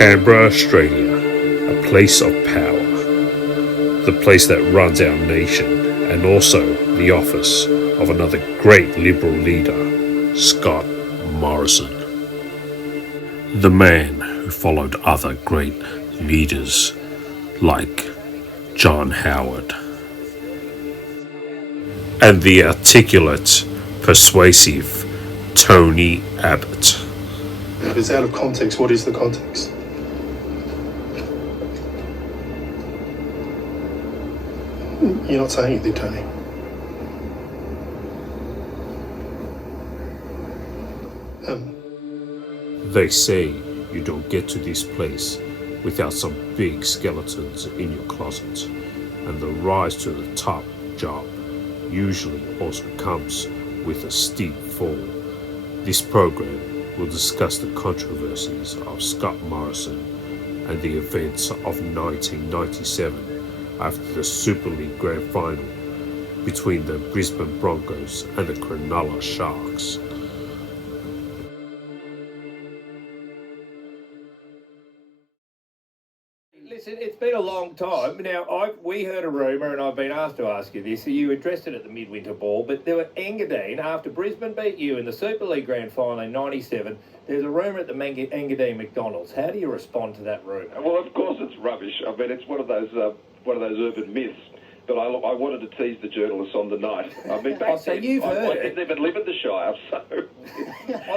Canberra, Australia, a place of power, the place that runs our nation, and also the office of another great Liberal leader, Scott Morrison. The man who followed other great leaders like John Howard. And the articulate, persuasive Tony Abbott. If it's out of context, what is the context? You're not saying anything, Tony. They say you don't get to this place without some big skeletons in your closet, and the rise to the top job usually also comes with a steep fall. This program will discuss the controversies of Scott Morrison and the events of 1997 after the Super League Grand Final between the Brisbane Broncos and the Cronulla Sharks. Listen, it's been a long time. Now, we heard a rumour, and I've been asked to ask you this. You addressed it at the Midwinter Ball, but there were Engadine, after Brisbane beat you in the Super League Grand Final in 97, there's a rumour at the Engadine Mcdonalds. How do you respond to that rumour? Well, of course it's rubbish. I mean, it's one of those urban myths. But I wanted to tease the journalists on the night. I mean, back so then, you've heard I didn't even live in the Shire, so...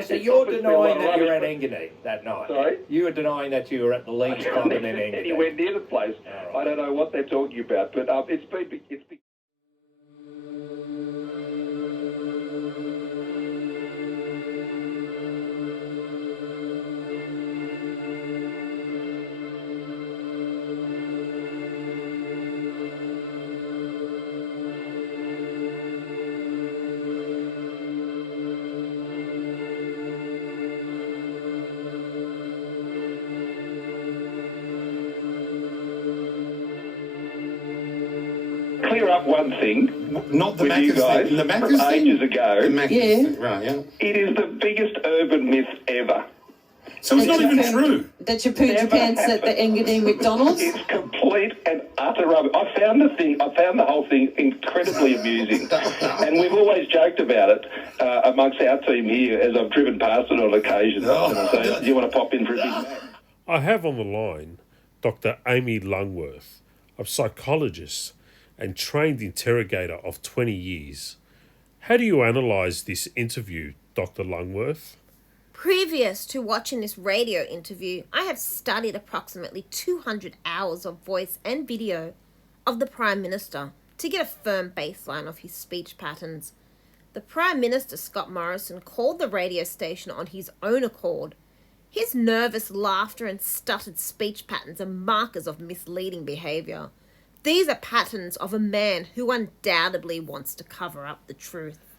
So you're denying that you were at Engadine that night? Sorry? You were denying that you were at the Leagues Club in Engadine? Anywhere near the place. Right. I don't know what they're talking about, but it's been... Clear up one thing. Not the with you guys the from ages ago. Right, yeah. It is the biggest urban myth ever. So it's not even true. That you pooed your pants at the Engadine McDonalds? It's complete and utter rubbish. I found the whole thing incredibly amusing. And we've always joked about it amongst our team here as I've driven past it on occasion. And I say, do you want to pop in for a big match? I have on the line Dr. Amy Lungworth, a psychologist and trained interrogator of 20 years. How do you analyse this interview, Dr. Lungworth? Previous to watching this radio interview, I have studied approximately 200 hours of voice and video of the Prime Minister to get a firm baseline of his speech patterns. The Prime Minister, Scott Morrison, called the radio station on his own accord. His nervous laughter and stuttered speech patterns are markers of misleading behaviour. These are patterns of a man who undoubtedly wants to cover up the truth.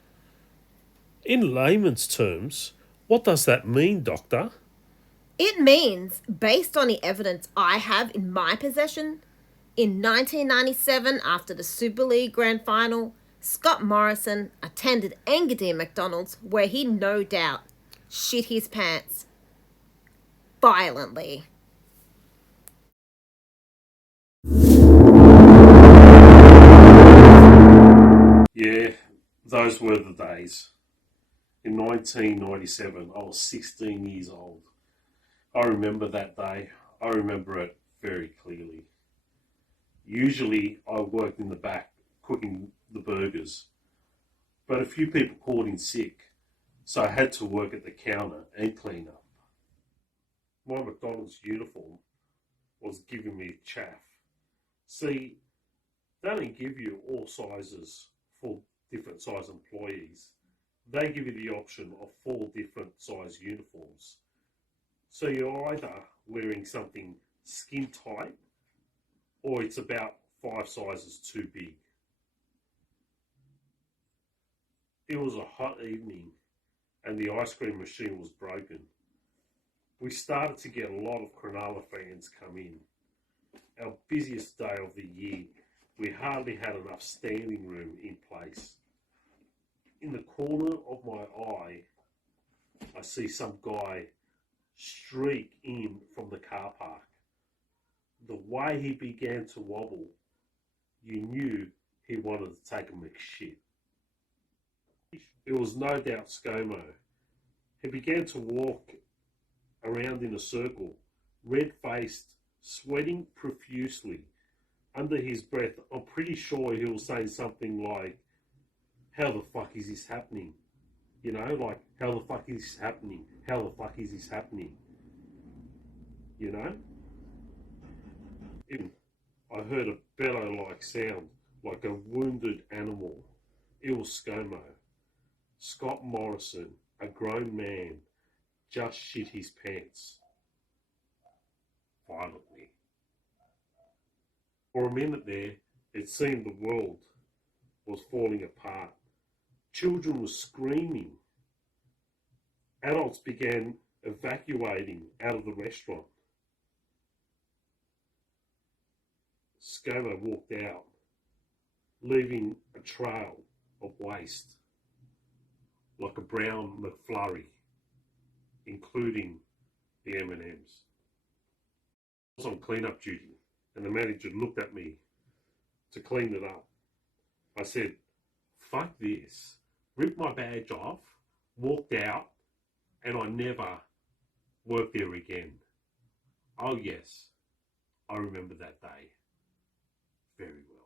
In layman's terms, what does that mean, Doctor? It means, based on the evidence I have in my possession, in 1997, after the Super League Grand Final, Scott Morrison attended Engadine McDonalds, where he no doubt shit his pants violently. Yeah, those were the days. In 1997, I was 16 years old. I remember that day. I remember it very clearly. Usually, I worked in the back cooking the burgers, but a few people called in sick, so I had to work at the counter and clean up. My McDonald's uniform was giving me chaff. See, they don't give you all sizes for different size employees. They give you the option of 4 different size uniforms. So you're either wearing something skin tight or it's about 5 sizes too big. It was a hot evening and the ice cream machine was broken. We started to get a lot of Cronulla fans come in. Our busiest day of the year, we hardly had enough standing room in place. In the corner of my eye, I see some guy streak in from the car park. The way he began to wobble, you knew he wanted to take a McShit. It was no doubt ScoMo. He began to walk around in a circle, red-faced, sweating profusely. Under his breath, I'm pretty sure he was saying something like, how the fuck is this happening? You know, like, how the fuck is this happening? How the fuck is this happening? You know? I heard a bellow-like sound, like a wounded animal. It was ScoMo. Scott Morrison, a grown man, just shit his pants. Violently. For a minute there, it seemed the world was falling apart. Children were screaming. Adults began evacuating out of the restaurant. ScoMo walked out, leaving a trail of waste, like a brown McFlurry, including the M&Ms. I was on clean-up duty, and the manager looked at me to clean it up. I said, fuck this, ripped my badge off, walked out, and I never worked there again. Oh yes, I remember that day very well.